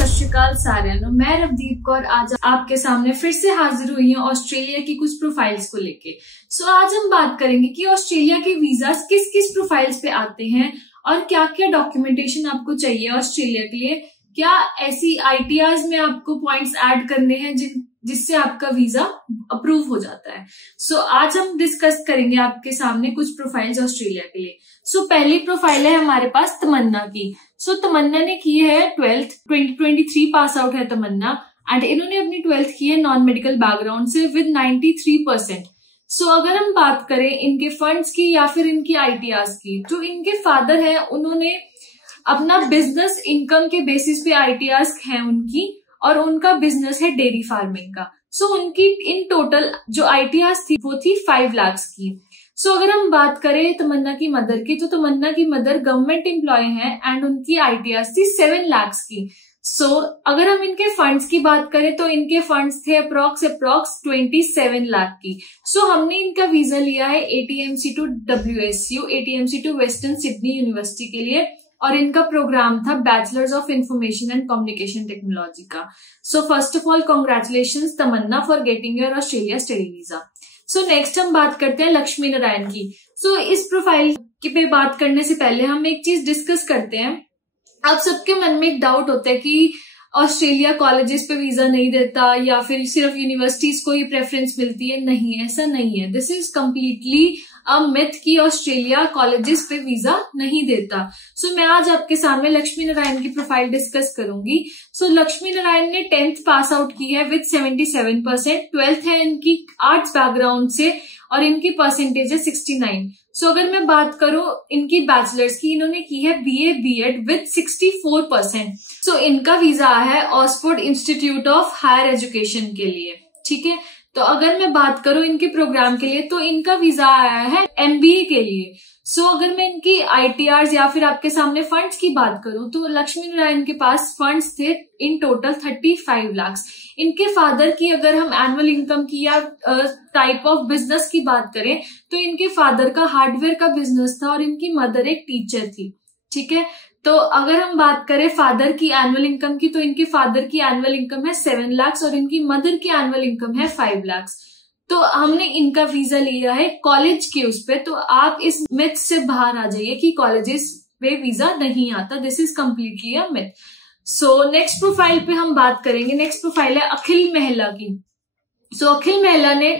सत श्री अकाल साਰਿਆਂ मैं रवदीप कौर आज आपके सामने फिर से हाजिर हुई हूँ ऑस्ट्रेलिया की कुछ प्रोफाइल्स को लेके। आज हम बात करेंगे कि ऑस्ट्रेलिया के वीजास किस किस प्रोफाइल्स पे आते हैं और क्या क्या डॉक्यूमेंटेशन आपको चाहिए ऑस्ट्रेलिया के लिए। क्या ऐसी आईटीआर्स में आपको पॉइंट्स ऐड करने हैं जिससे आपका वीजा अप्रूव हो जाता है। आज हम डिस्कस करेंगे आपके सामने कुछ प्रोफाइल्स ऑस्ट्रेलिया के लिए। पहली प्रोफाइल है हमारे पास तमन्ना की। तमन्ना ने की है 12th 2023 पास आउट है तमन्ना एंड इन्होंने अपनी 12th की है नॉन मेडिकल बैकग्राउंड से विद 93%। अगर हम बात करें इनके फंड्स की या फिर इनकी आईटीआर्स की, तो इनके फादर है, उन्होंने अपना बिजनेस इनकम के बेसिस पे आईटीआर्स है उनकी, और उनका बिजनेस है डेयरी फार्मिंग का। उनकी इन टोटल जो आईटीआर्स थी वो थी 5 लाख की। अगर हम बात करें तमन्ना की मदर की, तो तमन्ना की मदर गवर्नमेंट एम्प्लॉय है एंड उनकी आईटीआर्स थी 7 लाख की। अगर हम इनके फंड्स की बात करें तो इनके फंड्स थे अप्रोक्स 27 लाख की। हमने इनका वीजा लिया है ATMC to WSU, ATMC to Western Sydney University के लिए, और इनका प्रोग्राम था bachelors of information and communication technology का। First of all congratulations Tamanna for getting your Australia study visa. Next हम बात करते हैं लक्ष्मी नारायण की। इस प्रोफाइल पे बात करने से पहले हम एक चीज डिस्कस करते हैं। आप सबके मन में एक डाउट होता है कि ऑस्ट्रेलिया कॉलेजेस पे वीजा नहीं देता या फिर सिर्फ यूनिवर्सिटीज को ही प्रेफरेंस मिलती है। नहीं, ऐसा नहीं है। This is completely a myth कि ऑस्ट्रेलिया कॉलेजेस पे वीजा नहीं देता। मैं आज आपके सामने लक्ष्मी नारायण की प्रोफाइल डिस्कस करूंगी। लक्ष्मी नारायण ने 10th पास आउट की है विद 77%, 12th है इनकी आर्ट्स बैकग्राउंड से और इनकी परसेंटेज है 69। अगर मैं बात करूं इनकी बैचलर्स की, इन्होंने की है BA BEd विद 64%। इनका वीजा है Oxford Institute of Higher Education के लिए। ठीक है, तो अगर मैं बात करूं इनके प्रोग्राम के लिए, तो इनका वीजा आया है MBA के लिए। अगर मैं इनकी आईटीआर्स या फिर आपके सामने फंड्स की बात करूं, तो लक्ष्मी नारायण के पास फंड्स थे इन टोटल 35 लाख। इनके फादर की अगर हम एनुअल इनकम की या टाइप ऑफ बिजनेस की बात करें, तो इनके फादर का हार्डवेयर का बिजनेस था और इनकी मदर एक टीचर थी। ठीक है, तो अगर हम बात करें फादर की एनुअल इनकम की, तो इनके फादर की एनुअल इनकम है 7 लाख और इनकी मदर की एनुअल इनकम है 5 लाख। तो हमने इनका वीजा लिया है कॉलेज के उस पे। तो आप इस मिथ से बाहर आ जाइए कि कॉलेजेस पे वीजा नहीं आता। This is completely a myth. Next profile पे हम बात करेंगे। नेक्स्ट प्रोफाइल है अखिल मेहला की। अखिल मेहला ने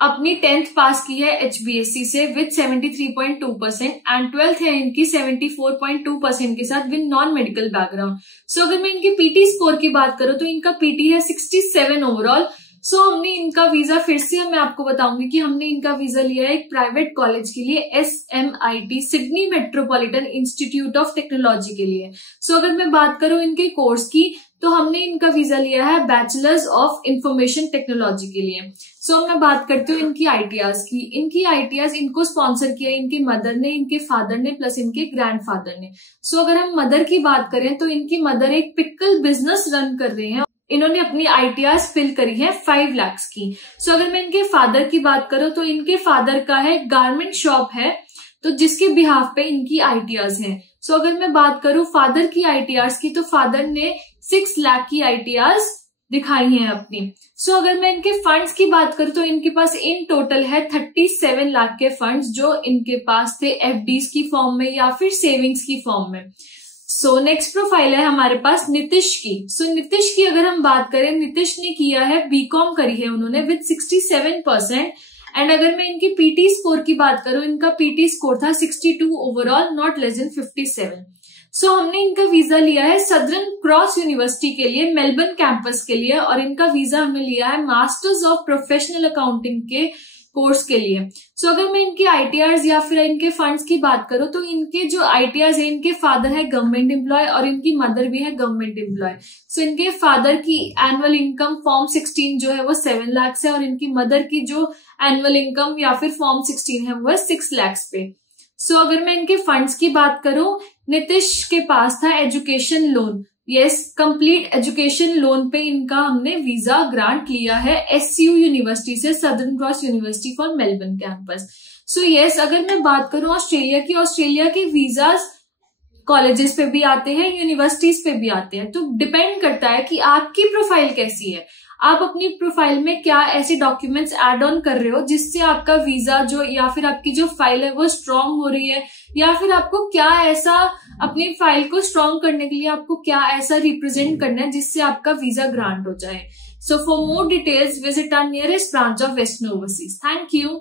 अपनी 10th पास की है HBSC से विद 73.2% एंड 12th है इनकी 74.2% के साथ विद नॉन मेडिकल बैकग्राउंड। अगर मैं इनके PT स्कोर की बात करूं, तो इनका PT है 67 ओवरऑल। हमने इनका वीजा, फिर से मैं आपको बताऊंगी कि हमने इनका वीजा लिया है एक प्राइवेट कॉलेज के लिए, SMIT Sydney metropolitan institute of technology के लिए। अगर मैं बात करूं इनके कोर्स की, तो हमने इनका वीजा लिया है बैचलर्स ऑफ इंफॉर्मेशन टेक्नोलॉजी के लिए। मैं बात करती हूँ इनकी आईटीआर्स की। इनकी आईटीआर्स इनको स्पॉन्सर किया इनके मदर ने, इनके फादर ने, प्लस इनके ग्रैंडफादर ने। अगर हम मदर की बात करें, तो इनकी मदर एक पिकल बिजनेस रन कर रहे हैं। इन्होंने अपनी आईटीआर्स फिल करी है 5 लाख की। अगर मैं इनके फादर की बात करूं, तो इनके फादर का है गारमेंट शॉप है, तो जिसके बिहाफ पे इनकी आईटीआर्स हैं। अगर मैं बात करूं फादर की आईटीआर्स की, तो फादर ने 6 लाख की आईटीआर्स दिखाई हैं अपनी। अगर मैं इनके फंड्स की बात करूं, तो इनके पास इन टोटल है 37 लाख के फंड्स जो इनके पास थे FDs की फॉर्म में या फिर सेविंग्स की फॉर्म में। नेक्स्ट प्रोफाइल है हमारे पास नीतिश की। नीतिश की अगर हम बात करें, नीतिश ने किया है BCom करी है उन्होंने विद 67% एंड अगर मैं इनकी PT स्कोर की बात करूं, इनका PT स्कोर था 62 ओवरऑल, नॉट लेस देन 57। हमने इनका वीजा लिया है सदर्न क्रॉस यूनिवर्सिटी के लिए, मेलबर्न कैंपस के लिए, और इनका वीजा हमने लिया है मास्टर्स ऑफ प्रोफेशनल अकाउंटिंग के कोर्स के लिए। अगर मैं इनके आईटीआर्स या फिर इनके फंड्स की बात करूं, तो इनके जो आईटीआर्स है, इनके फादर है गवर्नमेंट एम्प्लॉय और इनकी मदर भी है गवर्नमेंट एम्प्लॉय। इनके फादर की एनुअल इनकम फॉर्म 16 जो है वो 7 लाख है और इनकी मदर की जो एनुअल इनकम या फिर फॉर्म 16 है वो है 6 लाख पे। अगर मैं इनके फंड्स की बात करूं, नीतिश के पास था education loan. Yes, complete education loan पे इनका हमने वीजा ग्रांट लिया है SU यूनिवर्सिटी से, southern cross university for Melbourne campus. Yes, अगर मैं बात करूं ऑस्ट्रेलिया की, ऑस्ट्रेलिया के वीजास कॉलेजेस पे भी आते हैं, यूनिवर्सिटीज पे भी आते हैं। तो डिपेंड करता है कि आपकी प्रोफाइल कैसी है, आप अपनी प्रोफाइल में क्या ऐसे डॉक्यूमेंट्स ऐड ऑन कर रहे हो जिससे आपका वीजा जो या फिर आपकी जो फाइल है वो स्ट्रांग हो रही है, या फिर आपको क्या ऐसा अपनी फाइल को स्ट्रांग करने के लिए आपको क्या ऐसा रिप्रेजेंट करना है जिससे आपका वीजा ग्रांट हो जाए। So for more details visit our nearest branch of Western Overseas. Thank you.